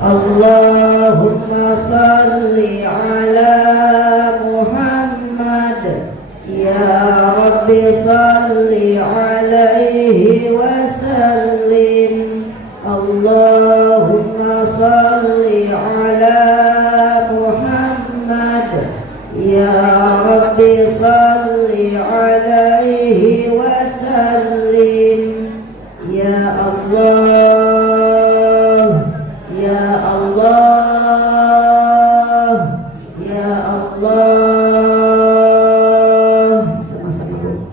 Allahumma salli ala Muhammad, ya Rabbi salli alaihi wasallim. Allahumma salli ala Muhammad, ya Rabbi salli alaihi wasallim. Ya Allah, ya Allah, ya Allah, sama-sama Bu.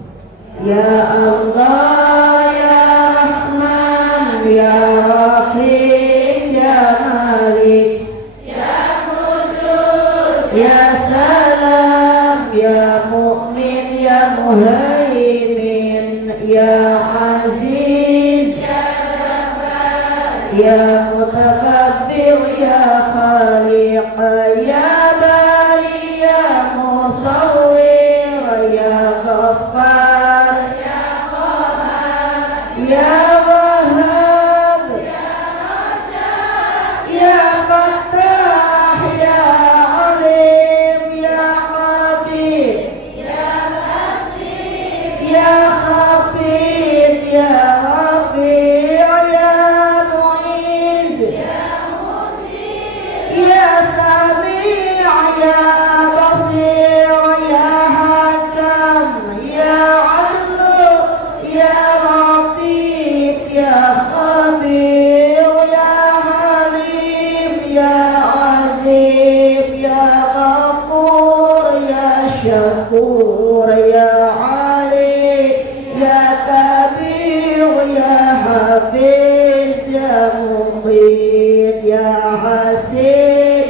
Ya Allah, ya Rahman, ya Rahim, ya Malik, ya Qudus, ya Salam, ya Mu'min, ya Muhaimin, ya Aziz, ya Mutakabbir, ya Khaliq, ya Bari, ya Musawwir, ya Ghaffar, ya Qahhar, ya Wahhab, ya Razzaq, ya Fattah, ya Alim, ya Habib, ya Basir, ya Khafid, ya Rafi', ya Mu'iz, ya Mujib, ya Sami', ya Basir, ya Hakam, ya Adl, ya Latif, ya Khabir, ya Halim, ya Azim, ya Ghafur, ya Syakur, ya Ali, ya Kabir, ya Hafiz, ya Muqit, ya Hasib,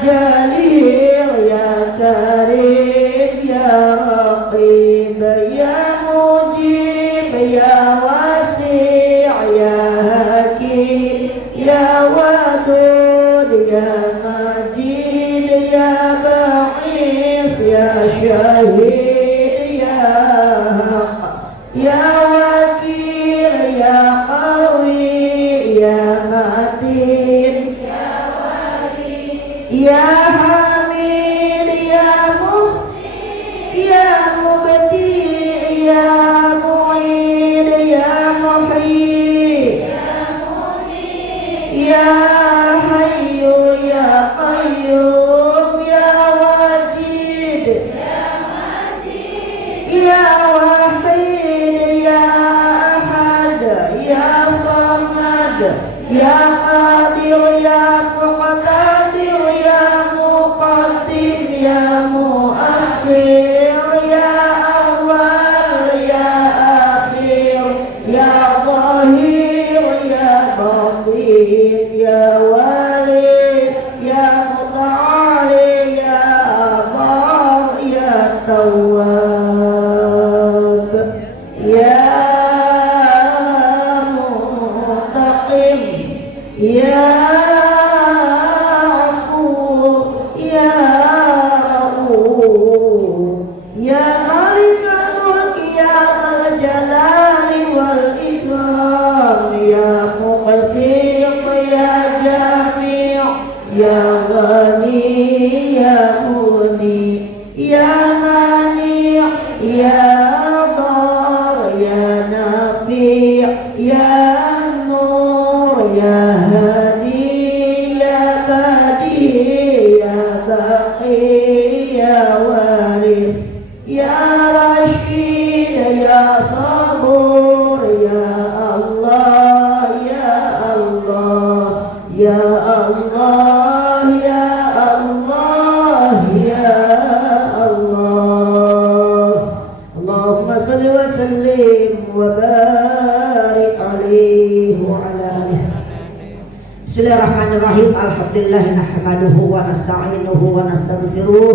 Jalil, ya Karim, ya Raqib, ya Mujib, ya Wasi', ya Hakim, ya Wadud, ya Majid, ya Ba'is, ya Syahid, ya Haq, ya Wakil, ya Qawi, ya Matin, ya Hamid, ya Muhsin, ya Mubdi, ya Mu'id, ya Muhyi, ya Hayyu, ya Qayyum, ya Wajid, ya Wahid, ya Ahad, ya Samad, ya Qadir, ya Muqtadir, ya Muqaddim, ya Muakhir, ya Awwal, ya Akhir, ya Zahir, ya Batin, ya Wali, ya Muta'ali, ya Bar, ya Tawwab, ya Muntaqim, ya Afu, ya Rauf, ya Malikal Mulk, ya Dzal Jalali wal Ikram, ya Muqsit, ya Jami', ya Ghani, ya Muni, ya Mani', ya Dar, ya Nafi', ya Nur, ya Hadi, ya Badi, ya Baqi, ya Warith, ya Rashid, ya Sabur, ya Allah, ya Allah, ya Allah, ya Allah, ya Allah. Allahumma salli wa sallim wa barik alaihi wa ala alihi. Bismillahirrahmanirrahim. Alhamdulillah nahmaduhu wa nasta'inuhu wa nastaghfiruh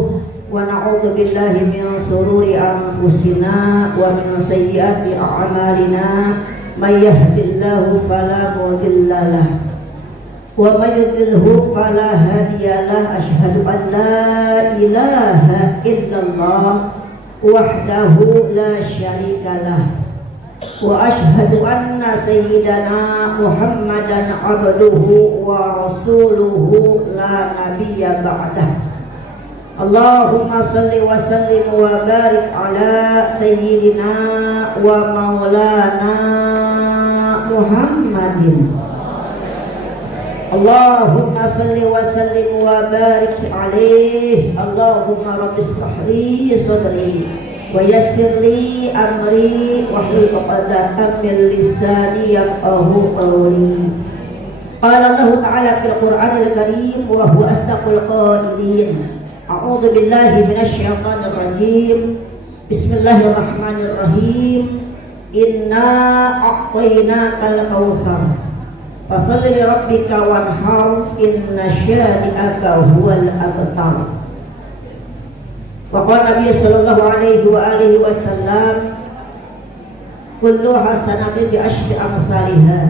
wa na'udzu billahi min shururi anfusina wa min sayyiati a'malina. May yahdihillahu fala mudilla lahu wa may yudlilhu fala hadiya lahu. Asyhadu an la ilaha illallah wahdahu la syarika lahu وأشهد أن سيدنا محمدا عبده ورسوله لا نبي بعده اللهم صل وسلم وبارك على سيدنا ومولانا محمد اللهم صل وسلم وبارك عليه اللهم رب اشرح لي صدري ويسر لي أمري واحلل عقدة من لساني يفقهوا قولي قال الله تعالى في القرآن الكريم وهو أصدق القائلين أعوذ بالله من الشيطان الرجيم بسم الله الرحمن الرحيم إنا أعطيناك الكوثر فصل لربك وانحر إن شانئك هو الأبتر وقال النبي صلى الله عليه وآله وسلم كل حسنة بعشر أمثالها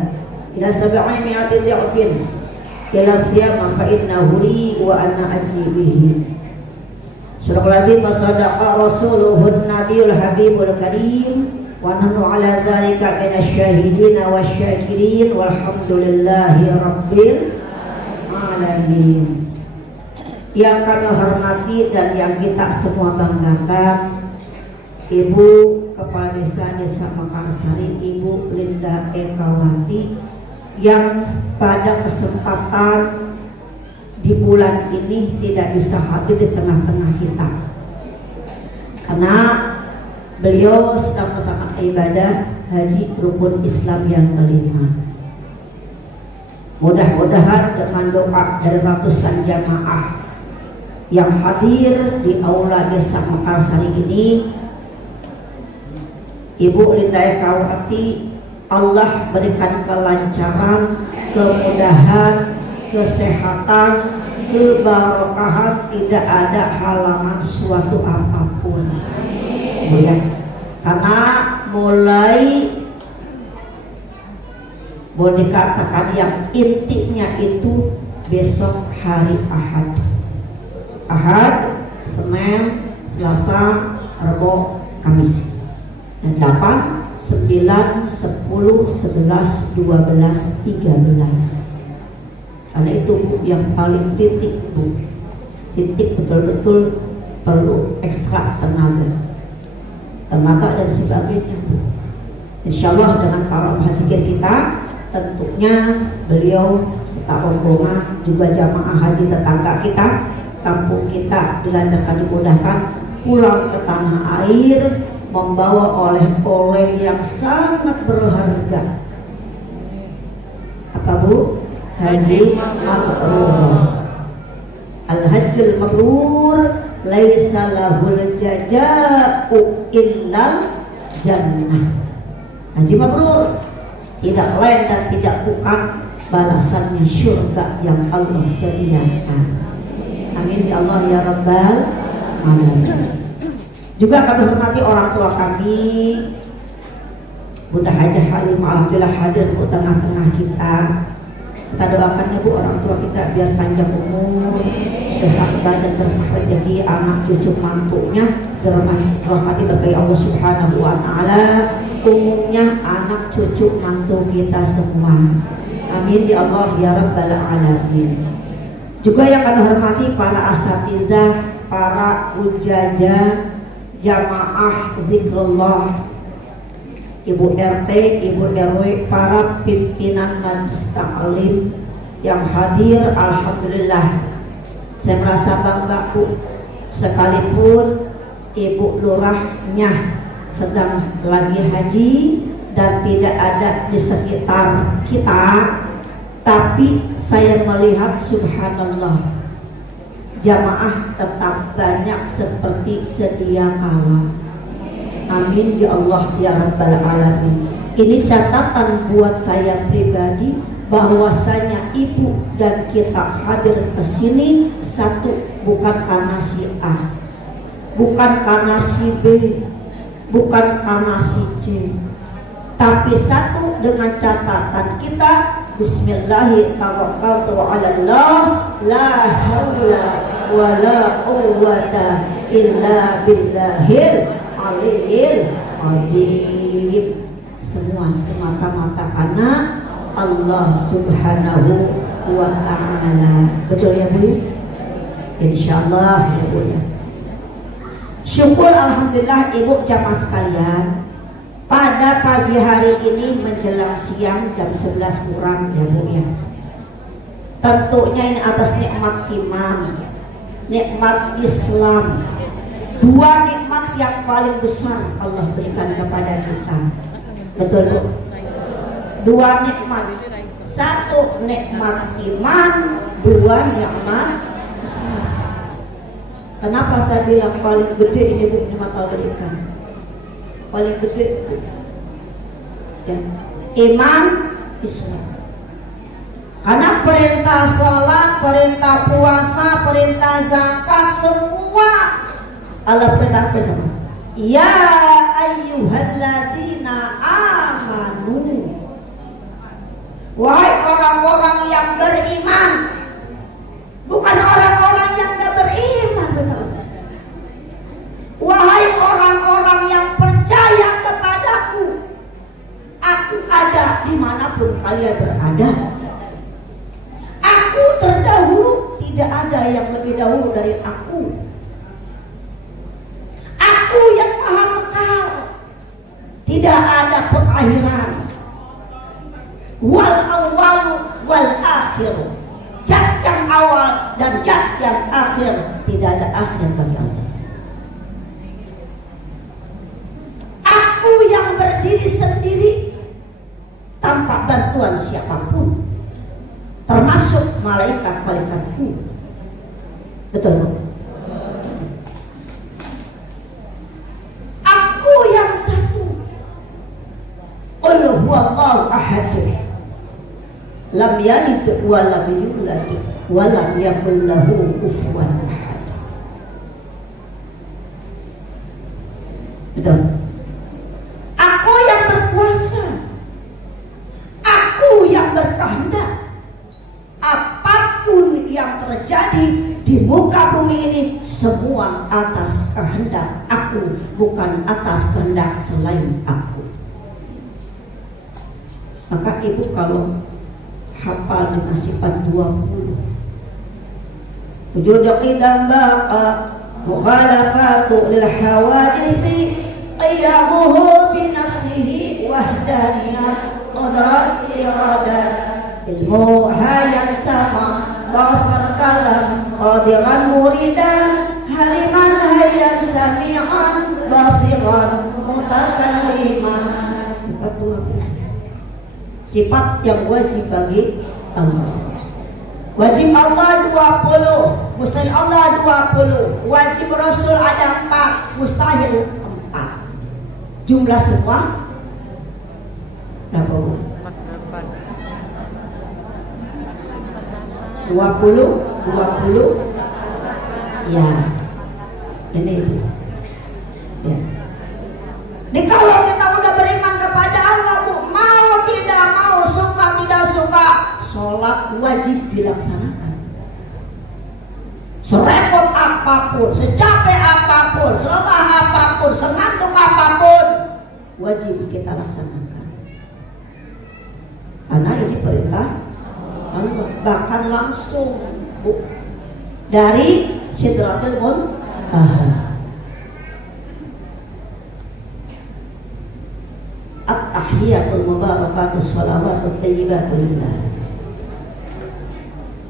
إلى 700 ضعف إلى الصيام فإنه لي وأنا أجزي به Sadaqallahul wa sadaqa rasuluhun nabiyul habibul karim wa nahnu ala dzalika minasyahidin wasyakirin walhamdulillahi rabbil alamin. Yang kami hormati dan yang kita semua banggakan, Ibu Kepala Desa Mekarsari, Ibu Linda Ekawati, yang pada kesempatan di bulan ini tidak bisa hadir di tengah-tengah kita karena beliau sedang melaksanakan ibadah haji rukun Islam yang kelima. Mudah-mudahan dengan doa dari ratusan jamaah yang hadir di aula Desa Mekarsari ini, Ibu Linda Ekawati, Allah berikan kelancaran, kemudahan, kesehatan, keberkahan, tidak ada halangan suatu apapun. Ya. Karena mulai boleh dikatakan yang intinya itu besok hari Ahad, Senin, Selasa, Rabu, Kamis, dan 8, 9, 10, 11, 12, 13. Karena itu Bu, yang paling titik Bu, titik betul-betul perlu ekstra tenaga dan sebagainya Bu. Insya Allah dengan para hadirin kita, tentunya beliau serta rombongan juga jamaah haji tetangga kita, kampung kita dilancarkan dimudahkan pulang ke tanah air membawa oleh-oleh yang sangat berharga. Apa Bu? Haji mabrur. Al-hajjul mabrur laisa lahul jazaa'u illal jannah. Haji mabrur tidak lain dan tidak bukan balasannya surga yang Allah sediakan. Amin ya Allah ya Rabbal alamin. Juga kami hormati orang tua kami, Bunda Hajah Halimah, alhamdulillah hadir di tengah-tengah kita. Kita doakan ya Bu, orang tua kita biar panjang umur, sehat badan, berkah rezeki, anak cucu mantunya dirahmati berkahi Allah Subhanahu wa taala, umumnya anak cucu mantu kita semua. Amin ya Allah ya Rabbal alamin. Juga yang kami hormati para asatizah, para ujajah, jamaah zikrullah, Ibu RT, Ibu RW, para pimpinan majelis taklim yang hadir, alhamdulillah. Saya merasa bangga Bu, sekalipun Ibu Lurahnya sedang lagi haji dan tidak ada di sekitar kita, tapi saya melihat subhanallah, jamaah tetap banyak seperti sedia kala. Amin ya Allah ya Rabbal alamin. Ini catatan buat saya pribadi bahwasanya ibu dan kita hadir ke sini, satu, bukan karena si A, bukan karena si B, bukan karena si C, tapi satu dengan catatan kita Bismillahirrahmanirrahim, la haula wa la quwwata illa billahil aliyil azim. Semua semua semata-mata karena Allah Subhanahu wa ta'ala. Betul ya Bu ya? Insyaallah ya Bu ya. Syukur alhamdulillah Ibu jamaah sekalian, pada pagi hari ini menjelang siang jam 11 kurang ya Bu ya, tentunya ini atas nikmat iman, nikmat Islam, dua nikmat yang paling besar Allah berikan kepada kita. Betul Bu? Dua nikmat, satu nikmat iman, dua nikmat Islam. Kenapa saya bilang paling gede ini Bu nikmat Allah berikan? Paling gede ya, iman Islam. Karena perintah sholat, perintah puasa, perintah zakat, semua Allah perintah bersama. Ya ayyuhalladzina amanu, wahai orang-orang yang beriman, bukan orang-orang yang gak beriman, benar. Wahai orang-orang yang percaya kepadaku, aku ada dimanapun kalian berada. Aku terdahulu, tidak ada yang lebih dahulu dari aku. Aku yang maha kekal, tidak ada pengakhiran. Wal awwalu wal akhir, zat yang awal dan zat yang akhir, tidak ada akhir bagi Allah. Aku yang berdiri sendiri tanpa bantuan siapapun, termasuk malaikat-malaikatku. Betul. Aku yang satu. Qul huwallahu ahad, lam yalid wa lam yulad wa lam yakul lahu kufuwan ahad. Betul. Aku yang berkuasa, aku yang berkehendak. Apapun yang terjadi di muka bumi ini, semua atas kehendak aku, bukan atas kehendak selain aku. Maka Ibu kalau hafal dengan sifat 20, wujud qidam baqa mukhalafatu lil hawadithi qiyamuhu bi nafsihi wahdaniyah qadrat iradat ilmu hayat sama basar kalam qadiran muridan haliman hayat sami'an basiran mutakalliman. Sifat 20, sifat yang wajib bagi Allah. Wajib Allah 20, mustahil Allah 20, wajib Rasul ada 4, mustahil 4. Jumlah semua berapa? 20 ya, ini ya. Ini kalau kita udah beriman kepada Allah Bu, mau tidak mau, suka tidak suka, sholat wajib dilaksanakan. Serepot apapun, secapek apapun, selelah apapun, senantuk apapun, wajib kita laksanakan. Karena ini perintah Allah, bahkan langsung Bu, dari Sidratul Muntaha. At-tahiyatul mubarakatus shalawatut thayyibatu lillah.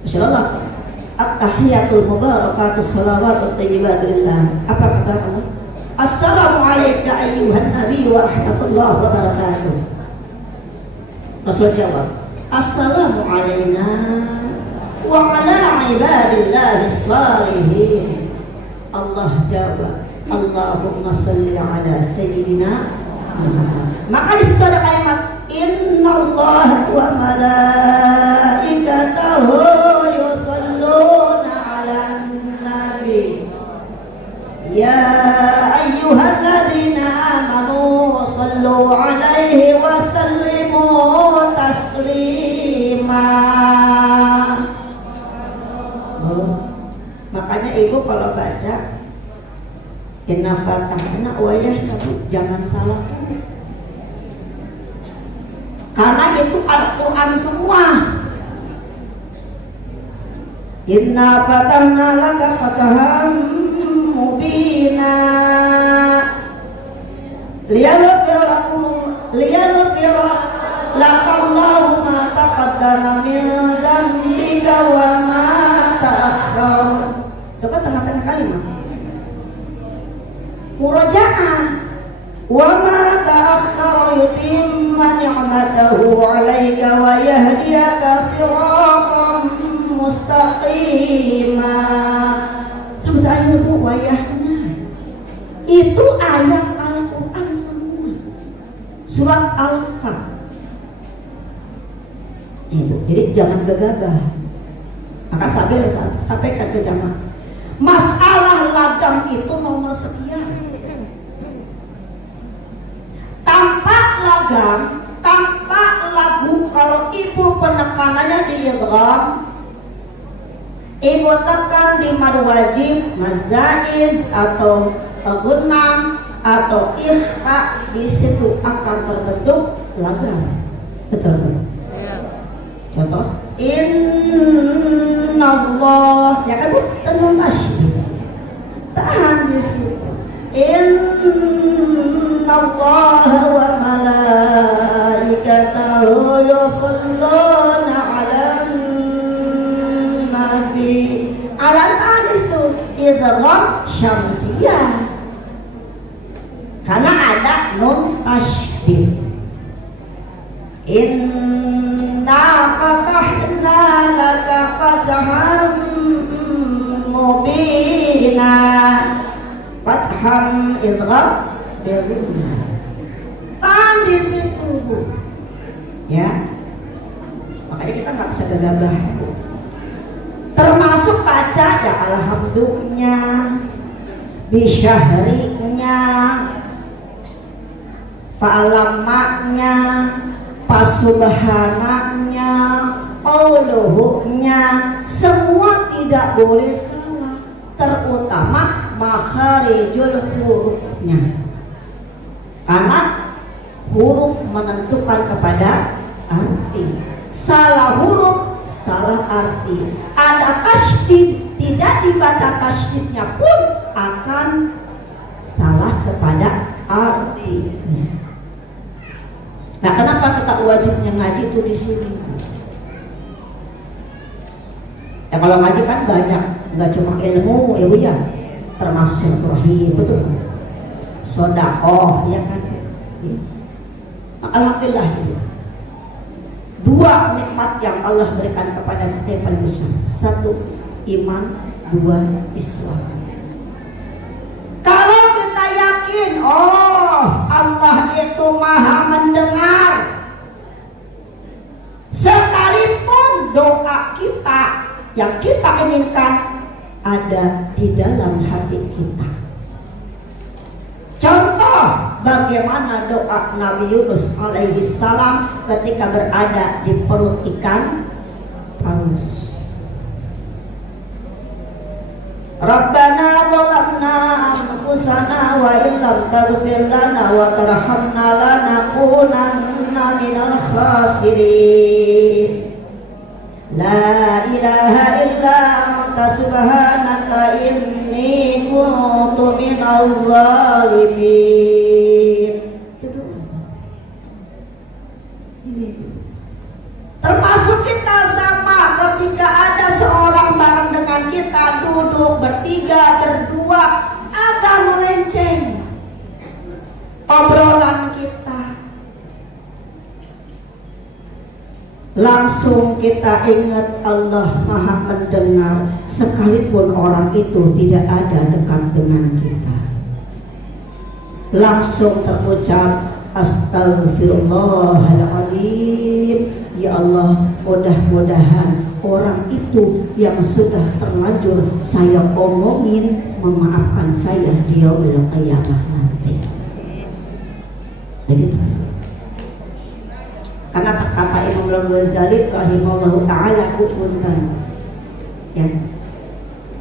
Masyaallah. At-tahiyatul mubarakatus shalawatut thayyibatu lillah. Apa kata Allah? Assalamu alayka ayyuhan nabi wa rahmatullahi wa barakatuh. Rasul jawab, assalamu alayna wa ala ibadillahi salihin. Allah jawab, Allahumma salli ala sayyidina Muhammad. Maka di situ ada kalimat innallaha wa malaikatahu yusalluna 'alan nabi ya ayyuhalladzina amanu sallu 'alaihi wa sallimu taslima. Makanya Ibu kalau baca inna fatahna wa yahtaqu, jangan salah. karena itu Al-Quran semua. Inna fatahna laka fatahan mubina liyaghfira lakallahu ma taqaddama min dzambika wa ma ta'akhkhar. Coba tengah-tengah kalimat murajaah. Wa ma ta'akhkhara yutimma ni'matahu 'alaika wa yahdiyaka siratan mustaqima. Sampai akhir bu wayahnya. Itu ayat Al-Quran semua. Surat Al-Fat. Itu. Jadi jangan gegabah. Maka sampaikan ke jamaah. Masalah lagam itu nomor sekian. Tanpa lagam, tanpa lagu, kalau ibu penekanannya di idgham, ibu tekan di mad wajib, mazaiz atau gunnah atau ikhfa, di situ akan terbentuk lagam. Betul. Contoh, Innallah, ya kan bu, tenun tasydid. Tahan di situ. Innallaha wa malaikatahu yusholluna 'alan nabi. Alan tanis itu idgham syamsiyah. Karena ada nun tasydid. Inna fatahna laka fathan mubina. Fatham idgham berguna. Tahan di situ bu. Ya. Makanya kita nggak bisa gegabah. Termasuk baca ya alhamdulillah, bisyahrinya, fa'alamanya, pasubhananya, qauluhunya, semua tidak boleh salah. Terutama makharijul hurufnya, karena huruf menentukan kepada arti. Salah huruf, salah arti. Ada tasydid, tidak dibaca tasydidnya pun akan salah kepada arti. Nah, kenapa kita wajibnya ngaji itu di sini? Ya kalau ngaji kan banyak, nggak cuma ilmu ya bu ya, termasuk silaturahim, betul, sedekah ya kan. Nah, alhamdulillah itu dua nikmat yang Allah berikan kepada kita yang paling besar. Satu iman, dua Islam. Kalau kita yakin, oh Allah itu maha mendengar, sekalipun doa kita yang kita inginkan ada di dalam hati kita. Contoh bagaimana doa Nabi Yunus alaihi salam ketika berada di perut ikan paus. Rabbana zalamna anfusana wa illam taghfir lana wa tarhamna lanakunanna minal khasirin. La ilaha illa anta subhanaka inni kuntu minal zalimin. Termasuk kita sama ketika ada seorang bareng dengan kita, duduk bertiga, berdua, agak melenceng obrolan kita, langsung kita ingat Allah maha mendengar, sekalipun orang itu tidak ada dekat dengan kita. Langsung terucap Astaghfirullahaladzim. Ya Allah, mudah-mudahan orang itu yang sudah terlanjur saya omongin memaafkan saya di yaumil qiyamah nanti. Begitu. Karena kata Imam Al-Ghazali rahimahullah ta'ala kupuntan, ya,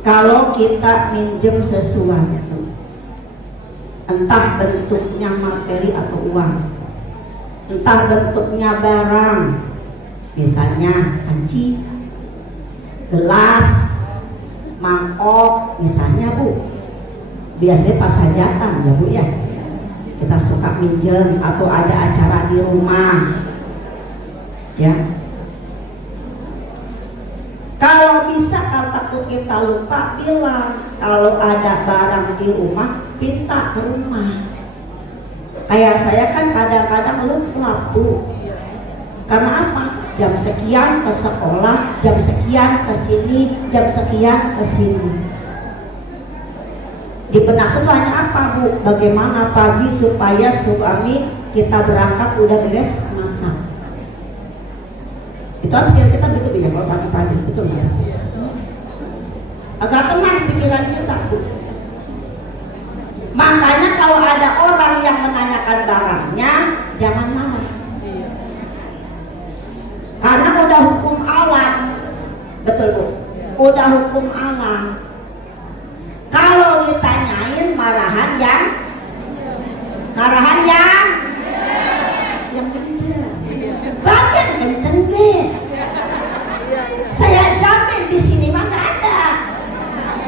kalau kita minjem sesuatu, entah bentuknya materi atau uang, entah bentuknya barang, misalnya panci, gelas, mangkok, misalnya Bu. Biasanya pas hajatan ya Bu ya, kita suka minjem atau ada acara di rumah ya. Kalau bisa, kalau takut kita lupa, bilang. Kalau ada barang di rumah, minta ke rumah. Kayak saya kan kadang-kadang lupa Bu. Karena apa? Jam sekian ke sekolah, jam sekian ke sini, jam sekian ke sini. Di benak saya hanya apa Bu? Bagaimana pagi supaya suami kita berangkat udah beres masak. Itu kan pikiran kita gitu ya kalau pagi-pagi, betul ya? Agak tenang pikiran kita Bu. Makanya kalau ada orang yang menanyakan barangnya, jangan marah. Karena udah hukum alam, betul Bu? Udah hukum alam. Kalau ditanyain marahan yang kenceng. Bagian kenceng deh. Saya jamin di sini mah nggak ada.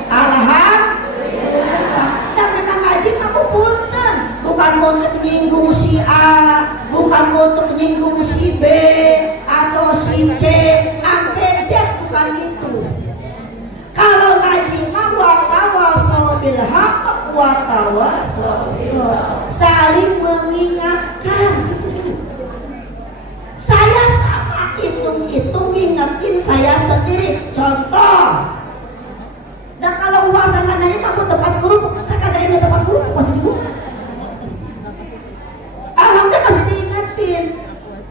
Alhamdulillah. Dan memang ngaji aku punten, bukan untuk menyinggung si A, bukan untuk menyinggung si B atau si C, sampai Z, bukan itu. Kalau ngaji mah watawasau bil haqq watawasau saling mengingatkan. Saya sama hitung-hitung ngingetin saya sendiri. Contoh, dan kalau puasa nanya kamu tempat guru, saya kagak ingat tempat guru masih di rumah. Alhamdulillah masih diingetin.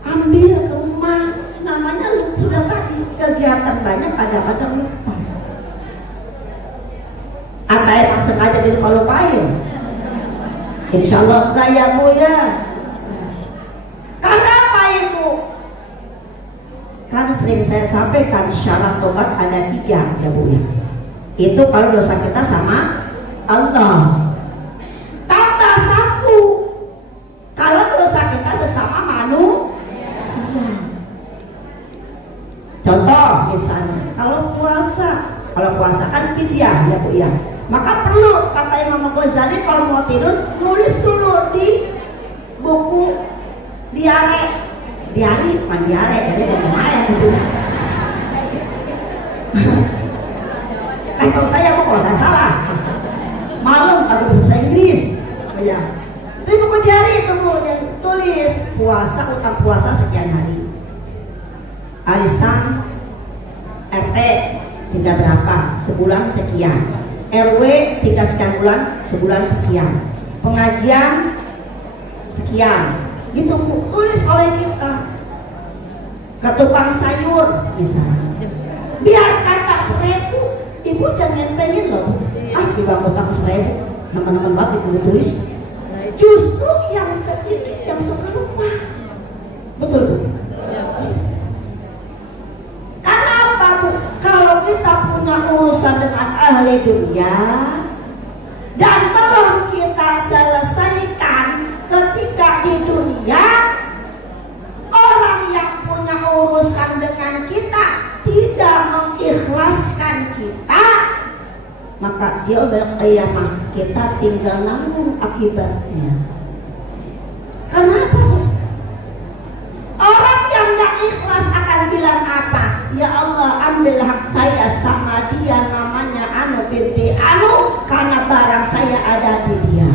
Ambil ke rumah, namanya sudah tadi kegiatan banyak, kadang-kadang lupa. Atau emang sengaja dilupa-lupain? Insya Allah enggak ya Bu ya. Karena apa itu? Kan sering saya sampaikan syarat tobat ada 3 ya Bu ya. Itu kalau dosa kita sama Allah. Kata 1, kalau dosa kita sesama manusia. Contoh misalnya, kalau puasa kan fidyah ya Bu ya. Maka perlu, kata Imam Ghazali, kalau mau tidur nulis dulu di buku diare, bukan diare, dari lumayan gitu. Tahu saya Bu kalau saya salah. Malum kalau bisa bahasa Inggris. Ya. Itu buku diare itu Bu, yang tulis puasa, utang puasa sekian hari. Arisan RT tinggal berapa? Sebulan sekian. RW 3 sekian bulan, sebulan sekian. Pengajian sekian. Gitu Bu, tulis oleh kita. Ke tukang sayur misalnya. Biar kata 1000, Ibu jangan ngentengin loh. Di bang utang 1000, teman-teman banget Ibu tulis. Justru yang sedikit yang suka lupa. Betul Bu? Karena apa Bu? Kalau kita punya urusan dengan ahli dunia dan belum kita selesaikan ketika di dunia, orang yang punya urusan dengan kita tidak mengikhlaskan kita, maka dia qiyamah kita tinggal nanggung akibatnya. Kenapa? Orang yang gak ikhlas akan bilang apa? Ya Allah, ambil hak saya sama dia, namanya anu binti anu, karena barang saya ada di dia.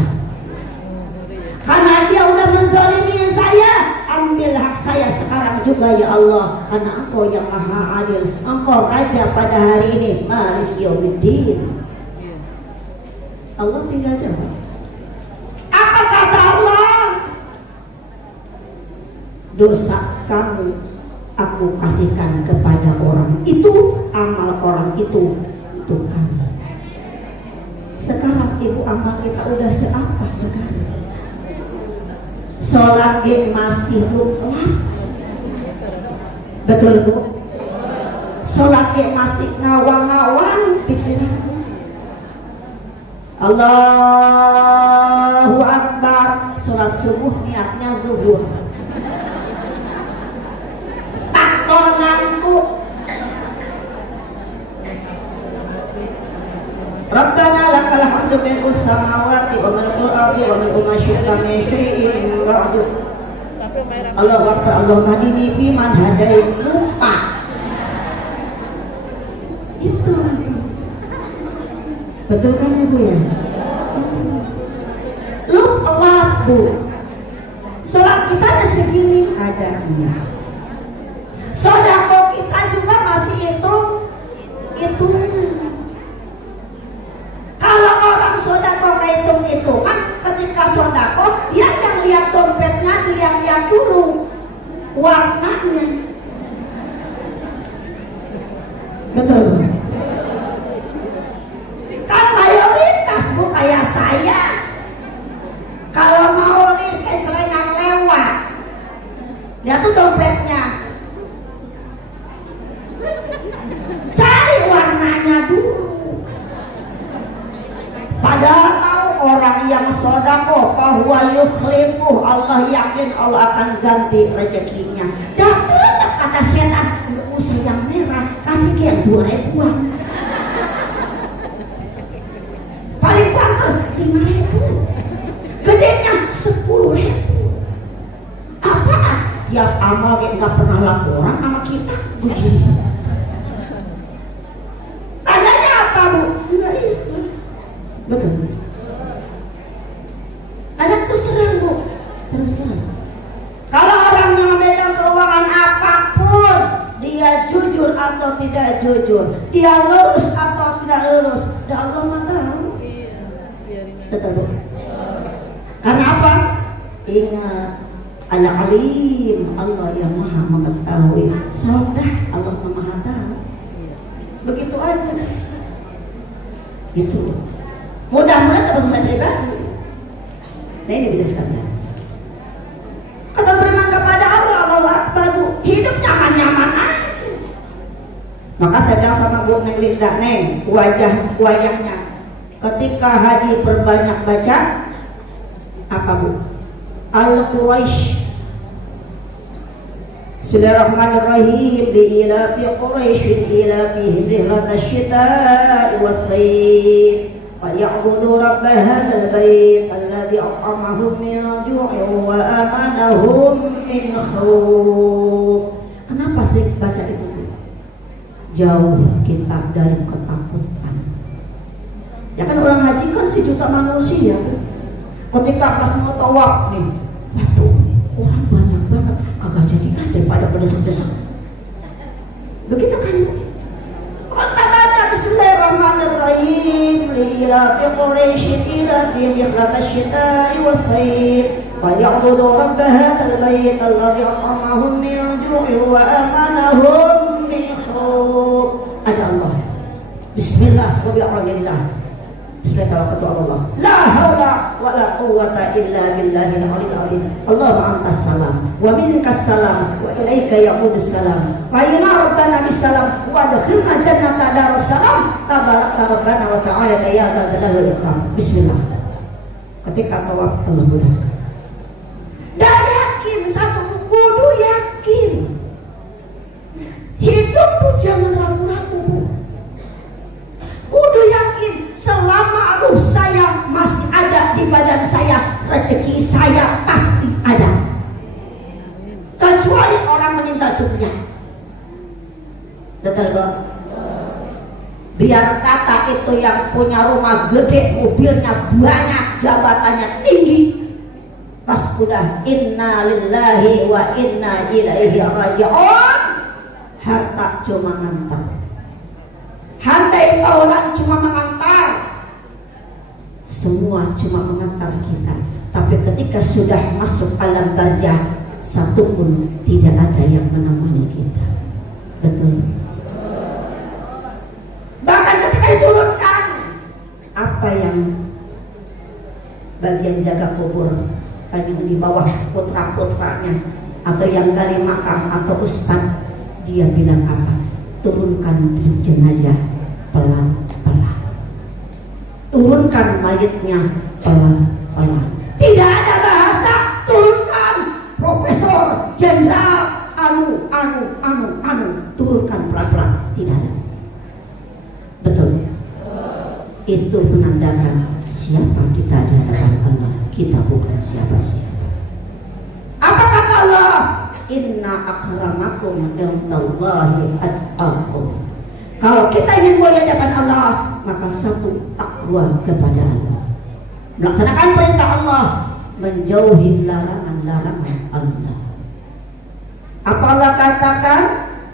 Karena dia udah menzalimi saya, ambil hak saya sekarang juga ya Allah, karena Engkau yang maha adil, Engkau raja pada hari ini, Maliki Yaumiddin. Allah tinggal jawab. Apa kata Allah? Dosa kamu aku kasihkan kepada orang itu, amal orang itu untuk kamu. Sekarang Ibu, amal kita udah seapa sekarang? Sholat masih lupa. Betul Bu? Sholat masih ngawang-ngawang pikiran. Allahu Akbar, sholat subuh niatnya zuhur. a'udzu bika samawati wa minal ardi wa min ma syi'ta min syai'in ba'du. Allahu akbar. Allahumma hadini fi man hadait. Lupa. Itu. Betul kan Ibu ya? Lupa Bu. Salat kita ada segini adanya. Sedekah kita juga masih hitung-hitungan. Kalau orang sedekah nggak hitung-hitungan, ketika sedekah yang lihat dompetnya, lihat dulu warnanya. Betul. Kan mayoritas Bu kayak saya. Kalau mau kayak selengang lewat, lihat tuh dompetnya. Cari warnanya dulu. Padahal tahu orang yang sedekah bahwa yukhlifu, Allah yakin Allah akan ganti rezekinya. Dapat kata setan, nggak usah yang merah, kasih dia 2.000-an. Paling banter 5.000, gedenya 10.000. Apaan? Tiap amal nggak pernah laporan sama kita begini. Tandanya apa Bu? Enggak ikhlas. Betul. Ada terus terang Bu, terus terang. Kalau orang yang memegang keuangan apapun, dia jujur atau tidak jujur, dia lurus atau tidak lurus, Allah mah tahu. Betul Bu. Karena apa? Ingat, Al-Alim, Allah yang maha mengetahui. Sudah, Allah maha tahu. Begitu aja. Itu. Mudah-mudahan terusan pribadi. Nah ini bila sekalian. Kata beriman kepada Allah, Allahu Akbar, hidup nyaman-nyaman aja. Maka saya bilang sama Bu Neng Linda, Neng, wajahnya ketika haji perbanyak baca apa Bu? Al-Quraisy. Bismillahirrahmanirrahim. Li'ilafi Quraisy ilafihim rihlatash syita'i was-sayf. فَلْيَعْبُدُوا رَبَّ هَذَا الْبَيْتِ الَّذِي أَطْعَمَهُم مِّن جُوعٍ وَآمَنَهُم مِّنْ خَوْفٍ. Kenapa sih baca itu? Jauh kita dari ketakutan. Ya kan orang haji kan sejuta manusia. Ketika pas mau tawaf nih, waduh, orang banyak banget, kagak jadi daripada berdesek-desek. Begitu kan? Bismillahirrahmanirrahim. Li'ilafi Quraisy ilafihim rihlatash syita'i was-sayf. Falyabudu rabb hadzal bait alladzi at'amahum min ju'in wa amanahum min khauf. Ada Allah. Bismillah wa bi'aunillah. Bismillahirrahmanirrahim. La haula wa la quwwata illa billahil aliyil azim. Allahumma antas salam wa minkas salam wa ilaika ya'udus salam. Wa inna rabbana bisalam wa adkhilna jannata darus salam. Tabarakta rabbana wa ta'ala ya dzal jalali wal ikram. Bismillah. Ketika tawaf Allah mudahkan. Dan yakin, satu kudu yakin. Hidup tuh jangan ragu-ragu Bu. Kudu yakin selama ruh saya masih ada di badan saya, rezeki saya pasti ada. Kecuali orang meninggal dunia. Betul gak? Biar kata itu yang punya rumah gede, mobilnya banyak, jabatannya tinggi, pas udah inna lillahi wa inna ilaihi raji'un, harta cuma ngantar. Handai taulan cuma mengantar. Semua cuma mengantar kita. Tapi ketika sudah masuk alam barzah, satupun tidak ada yang menemani kita. Betul. Bahkan ketika diturunkan, apa yang bagian jaga kubur, yang di bawah putra-putranya, atau yang gali makam, atau ustaz, dia bilang apa? Turunkan jenazah pelan-pelan. Turunkan mayatnya pelan-pelan. Tidak ada bahasa turunkan profesor, jenderal, turunkan pelan-pelan. Tidak ada. Betul. Itu menandakan siapa kita di hadapan Allah? Kita bukan siapa-siapa. Apa kata Allah? Inna akramakum indallahi atqakum. Kalau kita ingin mulia di hadapan Allah, maka satu, takwa kepada Allah, melaksanakan perintah Allah, menjauhi larangan-larangan Allah. Apa Allah katakan?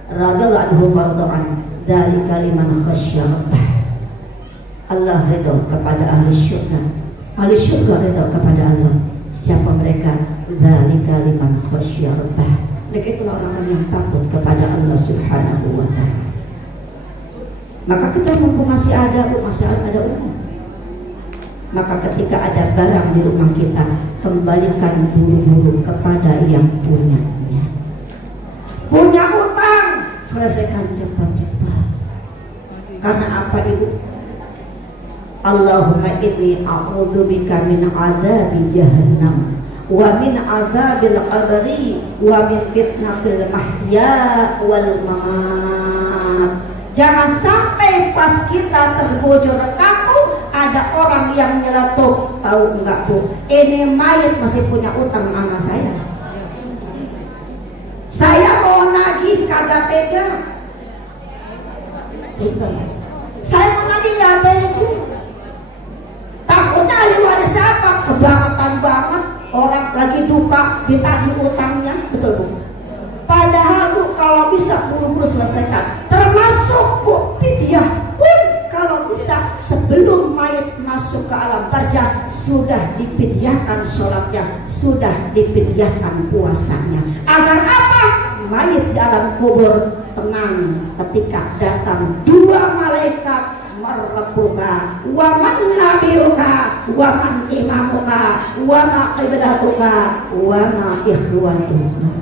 Radallahu anhu warḍa'an dari kalimat khasyarah. Allah ridha kepada ahli syurga. Ahli syurga ridha kepada Allah. Siapa mereka? Dari kalimat khasyarah. Mereka itulah orang-orang yang takut kepada Allah Subhanahu wa ta'ala. Maka kita mumpung masih ada uang, maka ketika ada barang di rumah kita, kembalikan buru-buru kepada yang punyanya. Punya utang, selesaikan cepat-cepat. Karena apa Ibu? Allahumma inni a'udzubika min adzabi jahannam wa min adzabil qabri wa min fitnatil mahya wal mamat. Jangan sampai pas kita terbujur kaku ada orang yang nyeletuk. Tahu enggak Bu, ini mayat masih punya utang sama saya. Saya mau nagih kagak tega. Saya mau nagih gak tega. Takutnya ahli waris siapa? Kebangetan banget. Orang lagi duka ditagih utangnya. Betul Bu? Padahal Bu, kalau bisa buru-buru selesaikan. Termasuk Bu, fidyah pun kalau bisa sebelum mayat masuk ke alam barzakh sudah difidyahkan sholatnya, sudah difidyahkan puasanya. Agar apa? Mayat di alam kubur tenang ketika datang dua malaikat marabbuka wa man nabiyuka wa man imamuka wa ma ibadatuka wa ma ikhwatuka.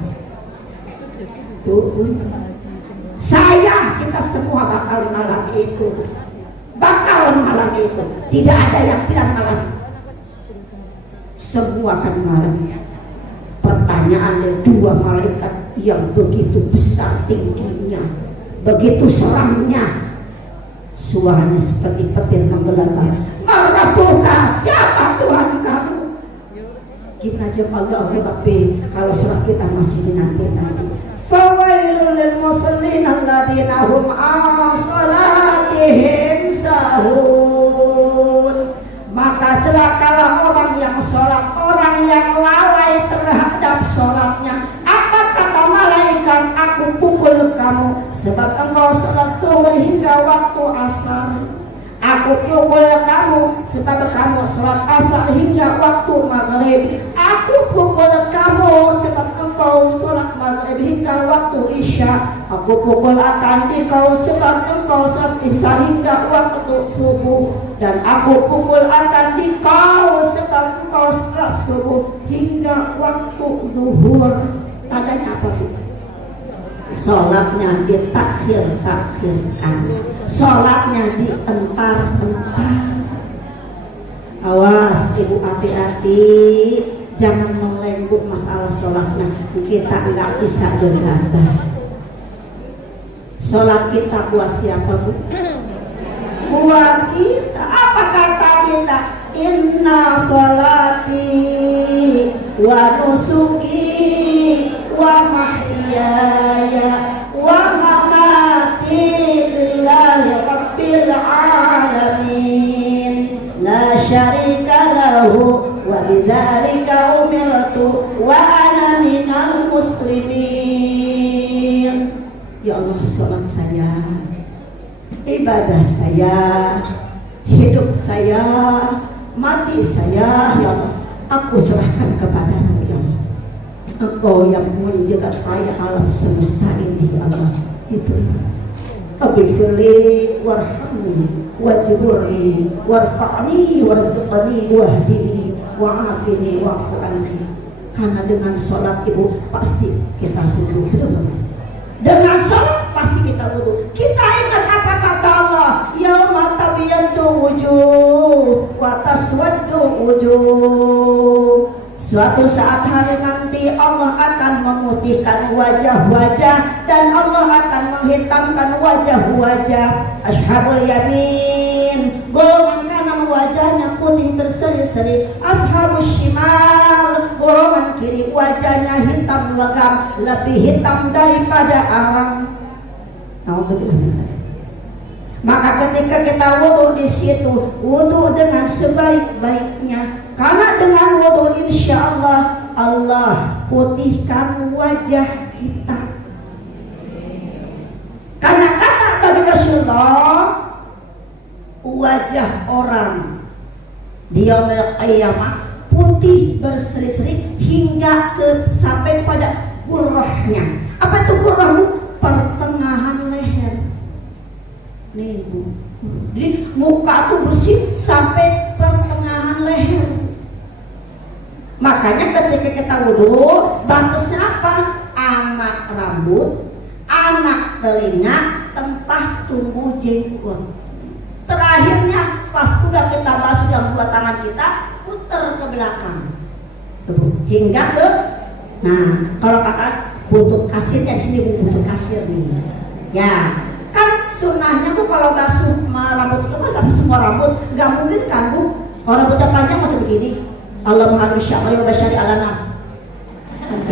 Saya, kita semua bakal mengalami itu. Bakal mengalami itu. Tidak ada yang tidak mengalami. Semua akan mengalami. Pertanyaannya dua malaikat yang begitu besar tingginya, begitu seramnya, suaranya seperti petir menggelamar. Rabbuka, siapa Tuhan kamu? Gimana jawab Allah Rabbi kalau surat kita masih dinanti-nanti? Fawailul lil musallin alladzina hum an salatihim sahun. Maka celakalah orang yang sholat, orang yang lalai terhadap sholatnya. Apa kata malaikat? Aku pukul kamu sebab engkau sholat zuhur hingga waktu asar. Aku pukul kamu sebab kamu sholat asar hingga waktu maghrib. Aku pukul kamu sebab engkau sholat maghrib hingga waktu isya. Aku pukul akan engkau sebab engkau sholat isya hingga waktu subuh. Dan aku pukul akan engkau sebab engkau sholat subuh hingga waktu zuhur. Tandanya apa Bu? Sholatnya ditakhir-takhirkan, sholatnya dientar-entar. Awas Ibu, hati-hati, jangan melembut masalah sholatnya. Kita nggak bisa gegabah. Sholat kita buat siapa Bu? Buat kita. Apa kata kita? Inna sholati wa nusuki wa mahyaya wa mamati lillahi rabbil alamin la syarika lahu wa bidzalika umirtu wa ana minal muslimin. Ya Allah, sholat saya, ibadah saya, hidup saya, mati saya, ya Allah, aku serahkan kepadamu ya Allah. Engkau yang menjaga raya alam semesta ini ya Allah. Itu Abighfirli warhamni wajburni warfa'ni warzuqni wahdini wa'afini wa'fu anni. Karena dengan sholat Ibu pasti kita wudu. Dengan sholat pasti kita wudu. Kita ingat apa kata Allah? Yauma tabyaddu wujuh wa taswaddu wujuh. Suatu saat hari nanti Allah akan memutihkan wajah-wajah dan Allah akan menghitamkan wajah-wajah. Ashabul yamin, golongan kanan wajahnya putih berseri-seri. Ashabus shimal, golongan kiri wajahnya hitam legam, lebih hitam daripada arang. Maka ketika kita wudu di situ, wudu dengan sebaik-baiknya, karena dengan wudu insya Allah Allah putihkan wajah kita. Karena kata Nabi Rasulullah, wajah orang di yaumil qiyamah putih berseri-seri hingga sampai kepada gurrahnya. Apa itu gurrahmu? Pertengahan leher. Nih Bu. Jadi muka tuh bersih sampai pertengahan leher. Makanya ketika kita wudu, batasnya apa? Anak rambut, anak telinga, tempat tumbuh jenggot. Terakhirnya pas sudah kita basuh yang dua tangan kita, putar ke belakang hingga ke, nah kalau kata buntut kasirnya di sini buntut kasir nih, ya kan sunnahnya tuh kalau basuh rambut itu kan semua rambut, nggak mungkin kan Bu, kalau rambutnya panjang masih begini, Allahumma sya'ri wa basyari alana,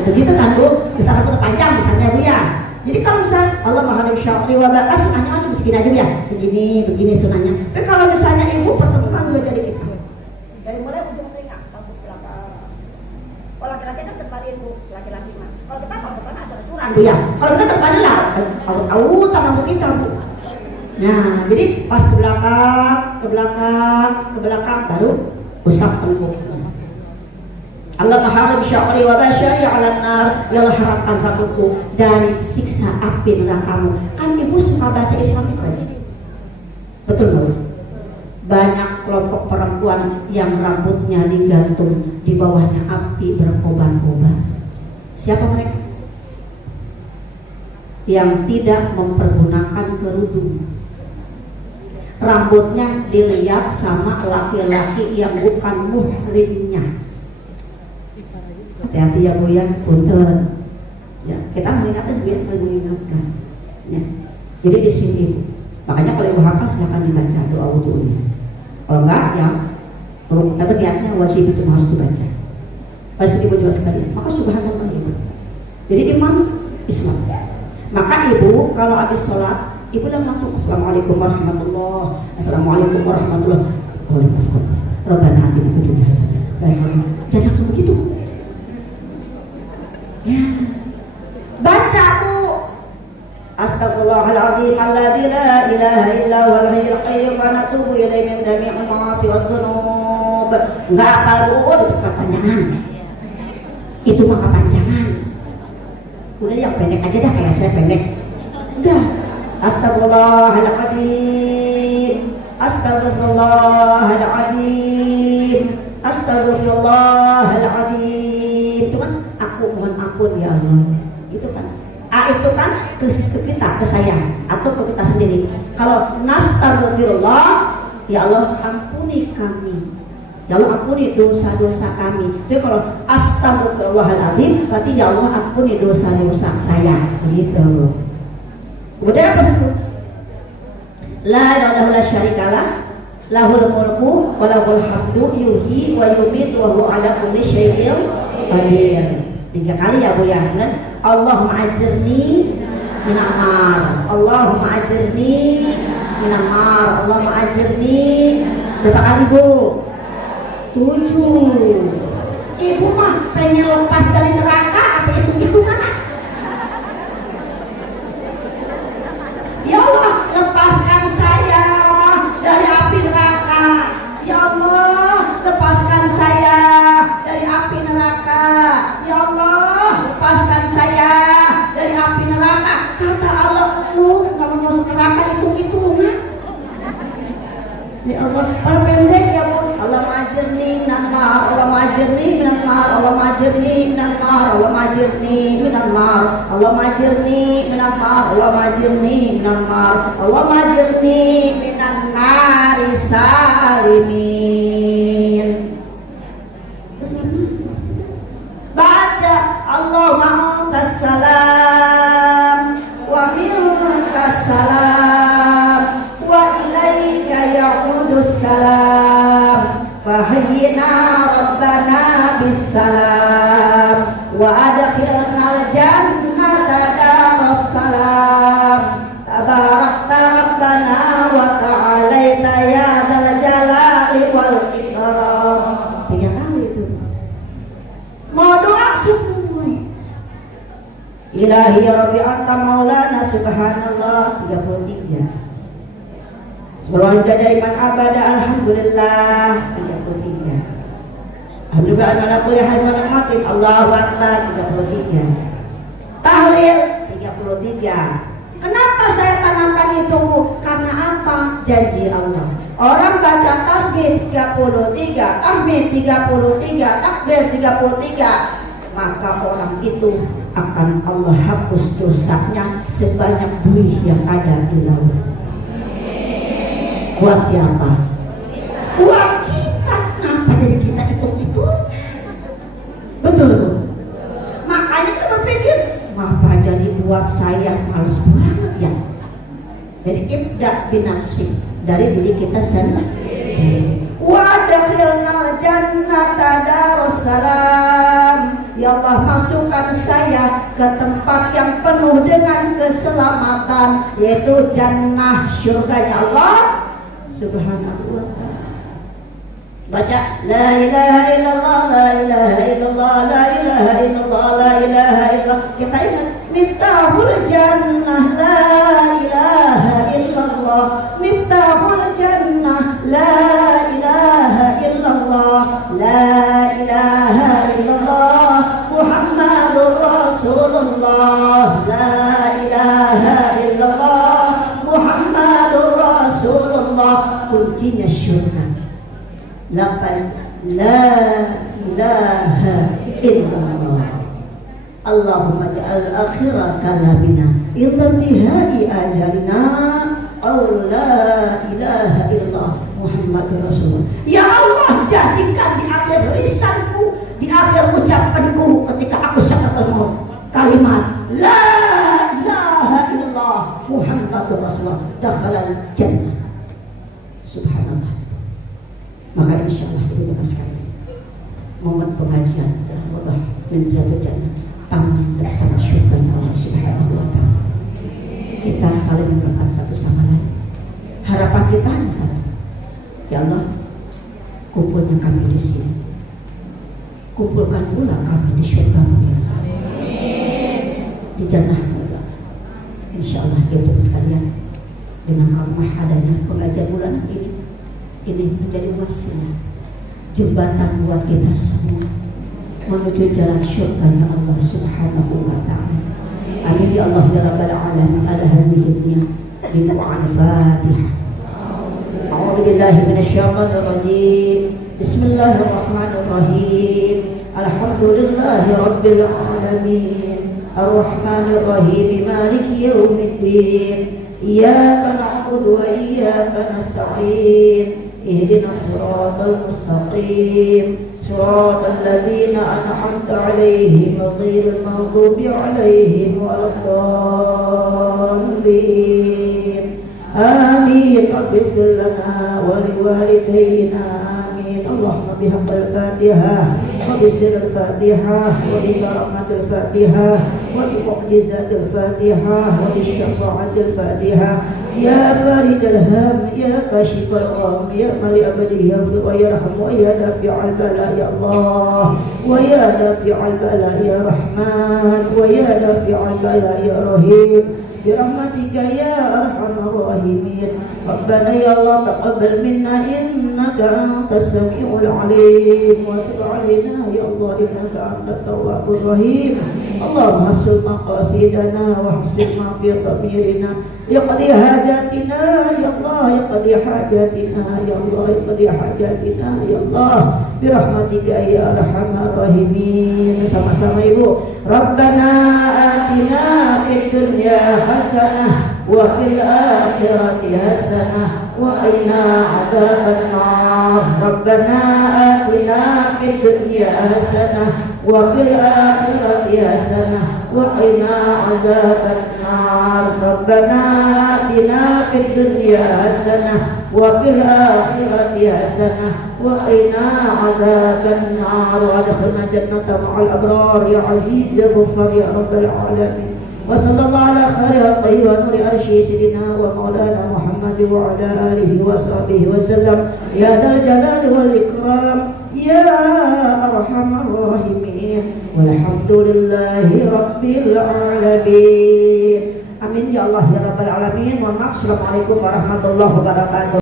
begitu kan Bu, bisa rambut panjang misalnya Bu ya. Jadi kalau misalnya Allah maha sya'ri wa basyari, sunnahnya kan cuma segini aja ya, begini sunnahnya. Tapi kalau misalnya Ibu pertemukan dua jari kita, dari mulai ujung telinga masuk belakang. Kalau laki-laki kan terpaling Bu, laki-laki mah. Kalau kita kalau depan acara curan Bu ya. Kalau kita terpaling lah, tahu rambut kita Bu. Nah, jadi pas ke belakang baru usap tengkuk. Allah maha sya'ri wa basyari 'alan nar, ya Allah harapkan rambutku dari siksa api nerakamu. Kan Ibu suka baca Islam itu aja. Betul enggak? Banyak kelompok perempuan yang rambutnya digantung, di bawahnya api berkobar-kobar. Siapa mereka? Yang tidak mempergunakan kerudung. Rambutnya dilihat sama laki-laki yang bukan muhrimnya. Hati-hati ya Bu ya, punten. Ya, kita mengingatkan sebenarnya selalu mengingatkan. Ya. Jadi di sini, makanya kalau Ibu hafal silakan dibaca doa wudunya. Kalau enggak, ya tapi niatnya wajib itu harus dibaca. Pasti Ibu juga sekalian. Maka subhanallah Ibu. Jadi iman Islam. Maka Ibu kalau habis sholat, Ibu udah masuk Assalamualaikum warahmatullahi wabarakatuh. Assalamualaikum warahmatullahi wabarakatuh. Rabbana atina fid dunya hasanah. Jangan langsung begitu. Ya. Baca Bu. Astagfirullahaladzim alladzi la ilaha illa huwal hayyul qayyum wa natubu ilaihi min jami'il ma'asi wad dzunub. Enggak perlu kepanjangan. Itu mah kepanjangan. Udah yang pendek aja dah, kayak saya pendek. Udah. Astagfirullahaladzim. Astagfirullahaladzim. Astagfirullahaladzim. Itu kan aku mohon ampun ya Allah. Itu kan. Itu kan ke kita, ke saya atau ke kita sendiri. Kalau nastaghfirullah, ya Allah ampuni kami. Ya Allah ampuni dosa-dosa kami. Jadi kalau astagfirullahaladzim berarti ya Allah ampuni dosa-dosa saya. Begitu. Kemudian apa sih? La ilaha illa syarikalah, lahul mulku wa lahul hamdu yuhyi wa yumiitu wa huwa ala kulli syai'in qadir. 3 kali ya Bu ya. Allahumma ajirni minan nar. Allahumma ajirni minan nar. Allahumma ajirni. Berapa kali Bu? 7. Ibu mah pengen lepas dari neraka apa itu mana? Ya Allah, lepaskan saya dari api neraka. Ya Allah, lepaskan saya dari api neraka. Ya Allah, lepaskan saya dari api neraka. Kata Allah, lu nggak mau masuk neraka, hitung-hitungan. Ya Allah, kalau pendek ya Bu. Allah majirni minan nar, Allah majirni minan nar, Allah majirni minan nar, Allah majirni minan nar, Allah majirni minan nar, Allah majirni minan nar, Allah majirni minan nar salimin. Baca Allahumma antas salam wa minkas salam wa ilaika ya'udus salam subhanallah 33. Subhanallah daiman abada alhamdulillah 33. Alhamdulillah ala kulli hal wa ni'matin Allahu akbar 33. Tahlil 33. Kenapa saya tanamkan itu? Karena apa? Janji Allah. Orang baca tasbih 33, tahmid 33, takbir 33, maka orang itu akan Allah hapus dosanya sebanyak buih yang ada di laut. Buat siapa? Buat kita. Kenapa jadi kita itu? Betul Bu. Makanya kita berpikir, apa jadi buat saya males banget ya. Jadi ibda binafsi, dari diri kita sendiri. Wa dakhilna jannata darussalam. Ya Allah, masukkan saya ke tempat yang penuh dengan keselamatan, yaitu jannah, syurganya Allah Subhanahu wa ta'ala. Baca la ilaha illallah, la ilaha illallah, la ilaha illallah, la ilaha illallah. Kita ingat miftahul jannah, la ilaha illallah. Miftahul jannah, la ilaha illallah, la ilaha illallah. Muhammadur Rasulullah, la ilaha illallah. Muhammadur Rasulullah. Kuncinya syurga. Lafaz la ilaha illallah. Allahumma ja'al akhira kalamina intihai ajalina aw la ilaha illallah Muhammadur Rasulullah. Ya Allah, jadikan di akhir lisanku, di akhir ucapanku ketika aku syahadatul maut kalimat la ilaha illallah Muhammadur Rasulullah, dakhalal jannah. Subhanallah. Maka insya Allah teman-teman sekalian, momen pengajian adalah menjadi jannah, taman dan syurga Allah Subhanahu wa ta'ala. Kita saling mendoakan satu sama lain. Harapan kita hanya satu. Ya Allah, kumpulnya kami di sini, kumpulkan pula kami di syurga-Mu ya Allah, di jannah-Mu ya Allah. Insya Allah teman-teman sekalian, dengan karomah adanya pengajian bulan ini menjadi wasilah, jembatan buat kita semua menuju jalan syurganya Allah Subhanahu wa ta'ala. Amin ya Allah ya Rabbal alamin. Ala hadhihi dunya bi al-Fatihah. A'udzu billahi minasyaitonir rajim. Bismillahirrahmanirrahim. Alhamdulillahi rabbil alamin. Ar-Rahmanir Rahim. Maliki yaumiddin. Iyyaka na'budu wa iyyaka nasta'in. اهدنا الصراط المستقيم صراط الذين أنعمت عليهم غير المغضوب عليهم ولا الضالين آمين. رب اغفر لنا ولوالدينا آمين. اللهم بحق الفاتحة وبسر الفاتحة وبكرامة الفاتحة وبمعجزات الفاتحة وبالشفاعة الفاتحة. يا فارج الهم، يا كاشف الغم، يا ملء أبدي يغفر ويرحم ويا دافع البلاء يا الله، ويا دافع البلاء يا رحمن، ويا دافع البلاء يا رحيم، برحمتك يا أرحم الراحمين. ربنا يا الله تقبل منا إنك أنت السميع العليم، وتب علينا يا الله إنك أنت التواب الرحيم. اللهم حسن مقاصدنا واحسن ما في ضميرنا، يقضي حاجاتنا يا الله، يقضي حاجاتنا يا الله، يقضي حاجاتنا يا الله، برحمتك يا أرحم الراحمين. Sama-sama Ibu. Rabbana atina fid dunya hasanah wa fil akhirati hasanah wa qina adzabannar. Rabbana atina fid dunya hasanah wa fil akhirati hasanah wa qina adzabannar. Rabbana atina fid dunya hasanah wa fil akhirati hasanah wa qina adzabannar. Wa adkhilna jannata ma'al abrar ya aziz ya ghaffar ya rabbal alamin. Wa sallallahu ala khairi khalqihi wa nuri arsyi sayyidina wa maulana Muhammad wa ala alihi wa sahbihi wa sallam. Ya dzal jalali wal ikram ya arhamar rahimin. Walhamdulillahi rabbil alamin. Amin. ya Allah ya Rabbal Alamin. Mohon maaf. Assalamualaikum warahmatullahi wabarakatuh.